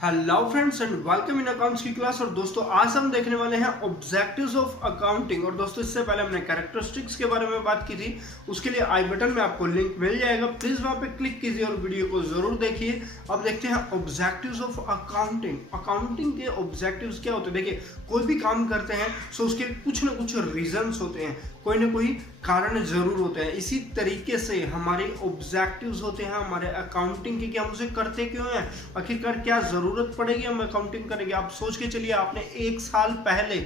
Hello friends and welcome in accounts की class. और दोस्तों आज हम देखने वाले हैं ऑब्जेक्टिव्स ऑफ अकाउंटिंग। और दोस्तों इससे पहले हमने कैरेक्टरिस्टिक्स के बारे में बात की थी, उसके लिए आई बटन में आपको लिंक मिल जाएगा, प्लीज वहां पे क्लिक कीजिए और वीडियो को जरूर देखिए। अब देखते हैं ऑब्जेक्टिव्स ऑफ अकाउंटिंग। अकाउंटिंग के ऑब्जेक्टिव्स क्या होते हैं? देखिए, कोई भी काम करते हैं सो उसके कुछ ना कुछ रीजंस होते हैं, कोई ना कोई कारण जरूर होते हैं। इसी तरीके से हमारे ऑब्जेक्टिव्स होते हैं हमारे अकाउंटिंग के, कि हम उसे करते क्यों हैं, आखिरकार क्या जरूरत पड़ेगी हम अकाउंटिंग करेंगे। आप सोच के चलिए, आपने एक साल पहले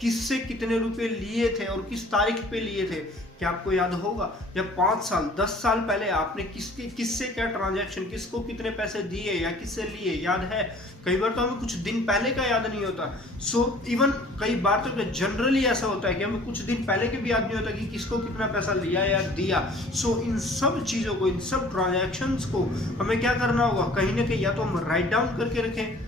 किससे कितने रुपए लिए थे और किस तारीख पे लिए थे, क्या आपको याद होगा? या 5 साल 10 साल पहले आपने किससे क्या ट्रांजैक्शन, किसको कितने पैसे दिए या किससे लिए, याद है? कई बार तो हमें कुछ दिन पहले का याद नहीं होता। सो इवन कई बार तो जनरली ऐसा होता है कि हमें कुछ दिन पहले के भी याद नहीं होता कि किसको कितना पैसा लिया या दिया। सो इन सब चीज़ों को, इन सब ट्रांजैक्शंस को हमें क्या करना होगा? कहीं ना कहीं या तो हम राइट डाउन करके रखें,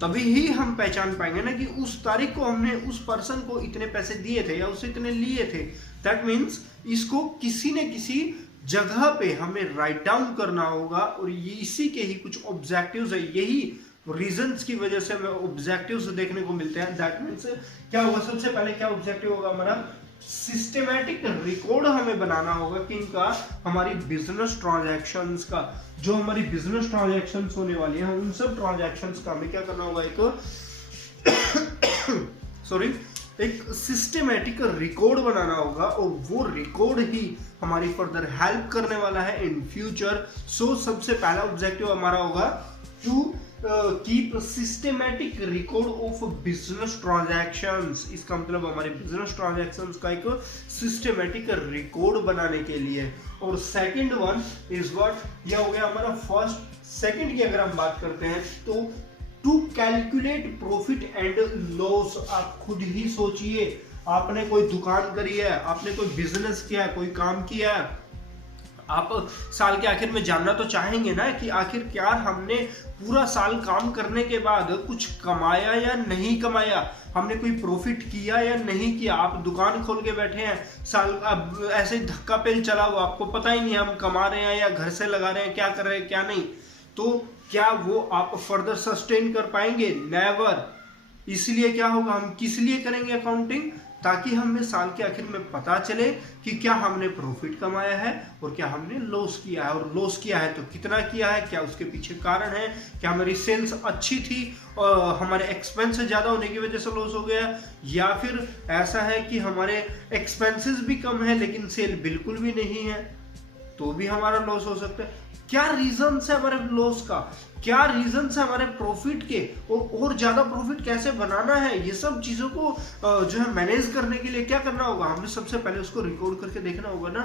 तभी ही हम पहचान पाएंगे ना कि उस तारीख को हमने उस पर्सन को इतने पैसे दिए थे या उससे इतने लिए थे। दैट मीन्स इसको किसी न किसी जगह पे हमें राइट डाउन करना होगा। और ये इसी के ही कुछ ऑब्जेक्टिव्स है, यही रीजंस की वजह से हमें ऑब्जेक्टिव्स देखने को मिलते हैं। दैट मीन्स क्या होगा? सबसे पहले क्या ऑब्जेक्टिव होगा हमारा? सिस्टेमैटिक रिकॉर्ड हमें बनाना होगा किनका? हमारी बिजनेस ट्रांजैक्शंस का। जो हमारी बिजनेस ट्रांजैक्शंस होने वाली है उन सब ट्रांजैक्शंस का हमें क्या करना होगा? एक सिस्टेमैटिक रिकॉर्ड बनाना होगा, और वो रिकॉर्ड ही हमारी फर्दर हेल्प करने वाला है इन फ्यूचर। सो सबसे पहला ऑब्जेक्टिव हमारा होगा to keep systematic record of business transactions. इसका मतलब हमारे बिजनेस ट्रांजैक्शंस का एक सिस्टेमैटिक रिकॉर्ड बनाने के लिए। और सेकंड वन इज व्हाट? यह हो गया हमारा फर्स्ट। सेकंड की अगर हम बात करते हैं तो to calculate profit and loss. आप खुद ही सोचिए, आपने कोई दुकान करी है, आपने कोई बिजनेस किया है, कोई काम किया है, आप साल के आखिर में जानना तो चाहेंगे ना कि आखिर क्या हमने पूरा साल काम करने के बाद कुछ कमाया या नहीं कमाया, हमने कोई प्रॉफिट किया या नहीं किया। आप दुकान खोल के बैठे हैं, साल अब ऐसे धक्का पेल चला हुआ, आपको पता ही नहीं हम कमा रहे हैं या घर से लगा रहे हैं, क्या कर रहे हैं क्या नहीं, तो क्या वो आप फर्दर सस्टेन कर पाएंगे? नेवर। इसलिए क्या होगा, हम किस लिए करेंगे अकाउंटिंग? ताकि हमें साल के आखिर में पता चले कि क्या हमने प्रॉफिट कमाया है और क्या हमने लॉस किया है। और लॉस किया है तो कितना किया है, क्या उसके पीछे कारण है, क्या हमारी सेल्स अच्छी थी और हमारे एक्सपेंस ज्यादा होने की वजह से लॉस हो गया, या फिर ऐसा है कि हमारे एक्सपेंसेस भी कम है लेकिन सेल बिल्कुल भी नहीं है, तो भी हमारा लॉस हो सकता है। क्या रीजन है हमारे लॉस का, क्या रीजन है हमारे प्रॉफिट के, और ज्यादा प्रॉफिट कैसे बनाना है, ये सब चीजों को जो है मैनेज करने के लिए क्या करना होगा? हमने सबसे पहले उसको रिकॉर्ड करके देखना होगा ना।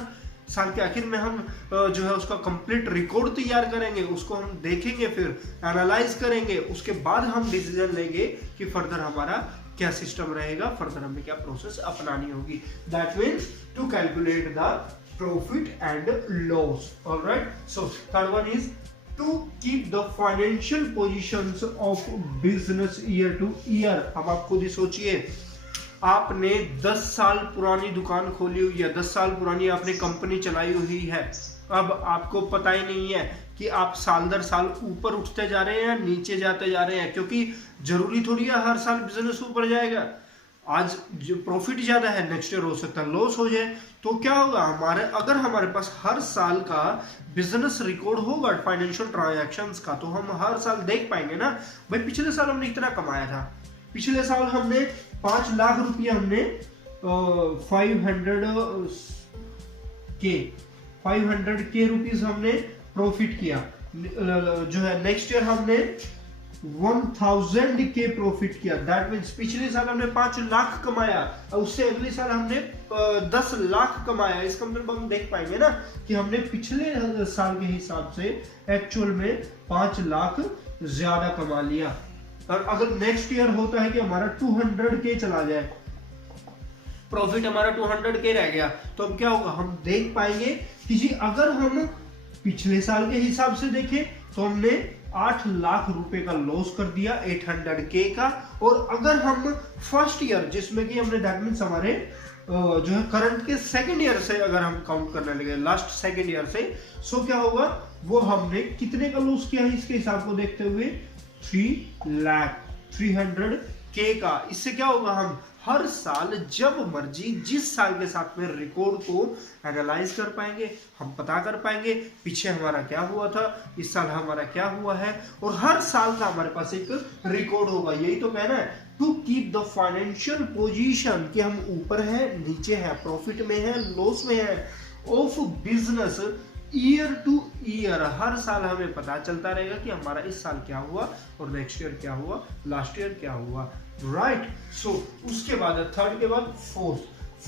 साल के आखिर में हम जो है उसका कंप्लीट रिकॉर्ड तैयार करेंगे, उसको हम देखेंगे, फिर एनालाइज करेंगे, उसके बाद हम डिसीजन लेंगे कि फर्दर हमारा क्या सिस्टम रहेगा, फर्दर हमें क्या प्रोसेस अपनानी होगी। That means to calculate the profit and loss. All right, so third one is to keep the financial positions of business year to year. अब आप खुद ही सोचिए, आपने 10 साल पुरानी दुकान खोली हुई है, 10 साल पुरानी आपने कंपनी चलाई हुई है। अब आपको पता ही नहीं है कि आप साल दर साल ऊपर उठते जा रहे हैं या नीचे जाते जा रहे हैं, क्योंकि जरूरी थोड़ी है हर साल बिजनेस ऊपर जाएगा। आज जो प्रॉफिट ज्यादा है, नेक्स्ट ईयर हो सकता है लॉस हो जाए। तो क्या होगा हमारे, अगर हमारे पास हर साल का बिजनेस रिकॉर्ड होगा फाइनेंशियल ट्रांजैक्शंस का, तो हम हर साल देख पाएंगे ना भाई पिछले साल हमने इतना कमाया था, पिछले साल हमने 5 लाख रुपया हमने 500 के रुपीज हमने प्रॉफिट किया। जो है नेक्स्ट ईयर हमने 1000 के प्रॉफिट किया। दैट मीन्स पिछले साल हमने 5 लाख कमाया और उससे अगले साल हमने 10 लाख कमाया। इसका मतलब हम देख पाएंगे ना कि हमने पिछले साल के हिसाब से एक्चुअल में 5 लाख ज्यादा कमा लिया। और अगर नेक्स्ट ईयर होता है कि हमारा 200 के चला जाए, प्रॉफिट हमारा 200 के रह गया, तो अब क्या होगा? हम देख पाएंगे कि जी अगर हम पिछले साल के हिसाब से देखें तो हमने 8 लाख रुपए का लॉस कर दिया 800 के का। और अगर हम फर्स्ट ईयर जिसमें कि हमने दैट मीन्स हमारे जो है करंट के सेकंड ईयर से अगर हम काउंट करने लगे, लास्ट सेकंड ईयर से, सो क्या होगा? वो हमने कितने का लॉस किया है इसके हिसाब को देखते हुए 3,00,000 का। इससे क्या होगा, हम हर साल जब मर्जी जिस साल के साथ में रिकॉर्ड को एनालाइज कर पाएंगे, हम पता कर पाएंगे पीछे हमारा क्या हुआ था, इस साल हमारा क्या हुआ है, और हर साल का हमारे पास एक रिकॉर्ड होगा। यही तो कहना है, to keep the financial position, कि हम ऊपर है, नीचे है, प्रॉफिट में है, लॉस में है, of business year to year. हर साल हमें पता चलता रहेगा कि हमारा इस साल क्या हुआ और नेक्स्ट ईयर क्या हुआ, लास्ट ईयर क्या हुआ, राइट। सो उसके बाद थर्ड के बाद फोर्थ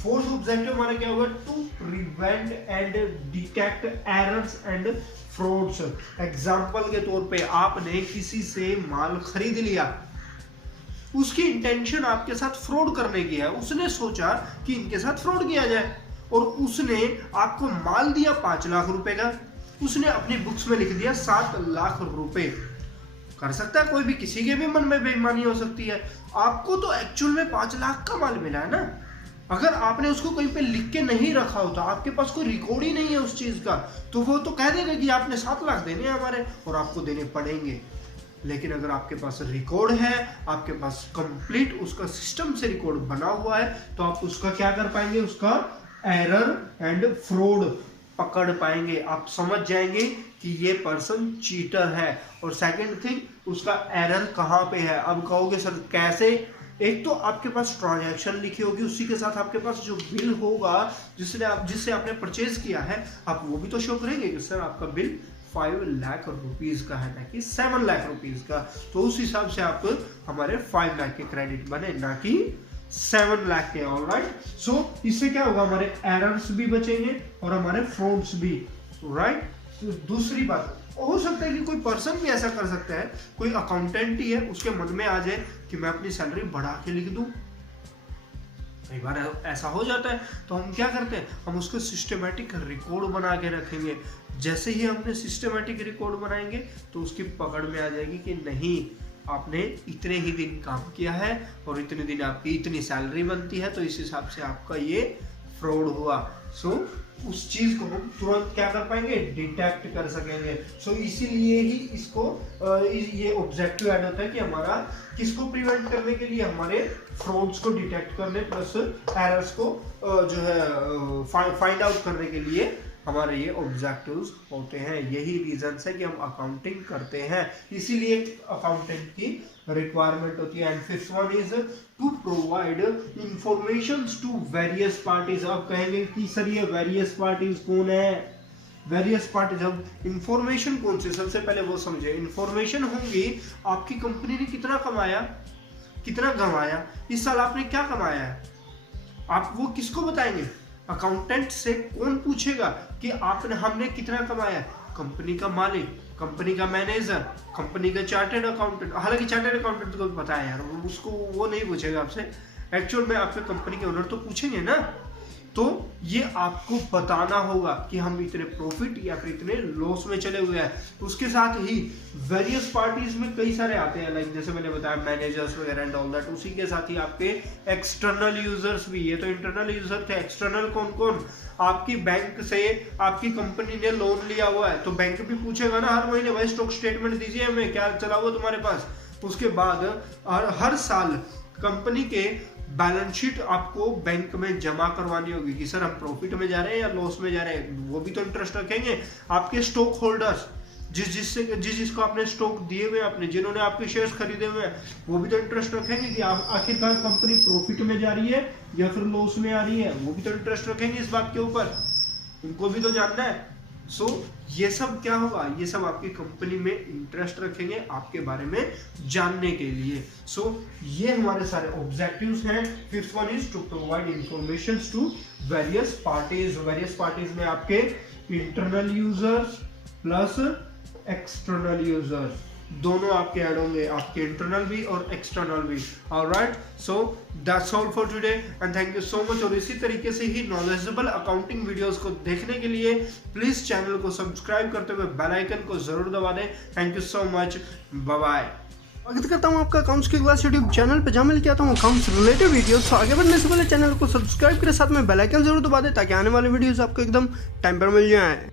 ऑब्जेक्टिव हमारा क्या होगा, to prevent and detect errors and frauds. Example के तौर पे आपने किसी से माल खरीद लिया, उसकी इंटेंशन आपके साथ फ्रॉड करने की है, उसने सोचा कि इनके साथ फ्रॉड किया जाए, और उसने आपको माल दिया 5 लाख रुपए का, उसने अपनी बुक्स में लिख दिया 7 लाख रुपए। कर सकता है कोई भी, किसी के भी मन में बेईमानी हो सकती है। आपको तो एक्चुअल में 5 लाख का माल मिला है ना। अगर आपने उसको कहीं पे लिख के नहीं रखा होता, आपके पास कोई रिकॉर्ड ही नहीं है उस चीज का, तो वो तो कह देगा कि आपने 7 लाख देने हैं हमारे, और आपको देने पड़ेंगे। लेकिन अगर आपके पास रिकॉर्ड है, आपके पास कंप्लीट उसका सिस्टम से रिकॉर्ड बना हुआ है, तो आप उसका क्या कर पाएंगे, उसका एरर एंड फ्रॉड पकड़ पाएंगे। आप समझ जाएंगे कि ये पर्सन चीटर है। और सेकंड थिंग, उसका एरर कहाँ पे है। अब कहोगे सर कैसे, एक तो आपके पास ट्रांजैक्शन लिखी होगी, उसी के साथ आपके पास जो बिल होगा जिससे आपने परचेज किया है, आप वो भी तो शो करेंगे कि सर आपका बिल 5 लाख रुपीज का है, ना कि 7 लाख रुपीज का। तो उस हिसाब से आप हमारे 5 लाख के क्रेडिट बने, ना कि 7 लाख के। ऑलराइट, सो इससे क्या होगा, हमारे एरर्स भी बचेंगे और हमारे फ्रॉड्स भी, राइट। दूसरी बात, हो सकता है कि कोई पर्सन भी ऐसा कर सकता है, कोई अकाउंटेंट ही है, उसके मन में आ जाए कि मैं अपनी सैलरी बढ़ा के लिख दूं। कई बार ऐसा हो जाता है, तो हम क्या करते हैं, हम उसको सिस्टमेटिक रिकॉर्ड बना के रखेंगे। जैसे ही हमने सिस्टमेटिक रिकॉर्ड बनाएंगे तो उसकी पकड़ में आ जाएगी कि नहीं, आपने इतने ही दिन काम किया है और इतने दिन आपकी इतनी सैलरी बनती है, तो इस हिसाब से आपका ये फ्रॉड हुआ। सो उस चीज को हम तुरंत क्या कर पाएंगे, डिटेक्ट कर सकेंगे। सो इसीलिए ही इसको ये ऑब्जेक्टिव ऐड होता है कि हमारा किसको प्रिवेंट करने के लिए, हमारे फ्रॉड्स को डिटेक्ट करने प्लस एरर्स को जो है फाइंड आउट करने के लिए हमारे ये ऑब्जेक्टिव्स होते हैं। यही रीजन है कि हम अकाउंटिंग करते हैं, इसीलिए अकाउंटेंट की रिक्वायरमेंट होती है। And fifth one is to provide information to various parties. आप कहेंगे कि सर ये वेरियस पार्टीज कौन है, वेरियस पार्टीज, हम इंफॉर्मेशन कौन से, सबसे पहले वो समझे। इंफॉर्मेशन होंगी आपकी कंपनी ने कितना कमाया, कितना गंवाया, इस साल आपने क्या कमाया है, आप वो किसको बताएंगे, अकाउंटेंट से कौन पूछेगा कि आपने हमने कितना कमाया, कंपनी का मालिक, कंपनी का मैनेजर, कंपनी का चार्टर्ड अकाउंटेंट। हालांकि चार्टर्ड अकाउंटेंट को भी पता है यार, उसको वो नहीं पूछेगा आपसे, एक्चुअल में आपके कंपनी के ओनर तो पूछेंगे ना। तो ये आपको बताना होगा कि हम इतने प्रॉफिट या फिर इतने लॉस में चले हुए हैं। उसके साथ ही वेरियस पार्टीज में कई सारे आते हैं, लाइक जैसे मैंने बताया मैनेजर्स वगैरह एंड ऑल दैट। उसी के साथ ही आपके एक्सटर्नल यूजर्स भी, ये तो इंटरनल यूजर थे, एक्सटर्नल कौन कौन, आपकी बैंक से आपकी कंपनी ने लोन लिया हुआ है तो बैंक भी पूछेगा ना हर महीने, भाई स्टॉक स्टेटमेंट दीजिए हमें, क्या चला हुआ तुम्हारे पास। उसके बाद हर साल कंपनी के बैलेंस शीट आपको बैंक में जमा करवानी होगी कि सर हम प्रॉफिट में जा रहे हैं या लॉस में जा रहे हैं, वो भी तो इंटरेस्ट रखेंगे। आपके स्टॉक होल्डर्स, जिसको आपने स्टॉक दिए हुए, आपने जिन्होंने आपके शेयर्स खरीदे हुए हैं, वो भी तो इंटरेस्ट रखेंगे कि आखिरकार कंपनी प्रॉफिट में जा रही है या फिर लॉस में आ रही है, वो भी तो इंटरेस्ट रखेंगे इस बात के ऊपर, उनको भी तो जानना है। सो ये सब क्या होगा, ये सब आपकी कंपनी में इंटरेस्ट रखेंगे आपके बारे में जानने के लिए। सो ये हमारे सारे ऑब्जेक्टिव्स हैं। Fifth one is to provide information to various parties. Various parties में आपके internal users plus external users दोनों आपके ऐड होंगे, आपके इंटरनल भी और एक्सटर्नल भी। Alright, so that's all for today and thank you so much. और इसी तरीके से ही नॉलेजेबल अकाउंटिंग वीडियोस को देखने के लिए प्लीज चैनल को सब्सक्राइब करते हुए बेल आइकन को जरूर दबा दें। Thank you so much, bye bye. स्वागत करता हूँ आपका अकाउंट्स की क्लास यूट्यूब चैनल पे, जहाँ मैं लेके आता हूँ अकाउंट्स रिलेटेड वीडियोस। तो आगे बढ़ने से पहले चैनल को सब्सक्राइब करें, साथ में बेल आइकन जरूर दबा दें ताकि आने वाले वीडियोस आपको एकदम टाइम पर मिल जाए।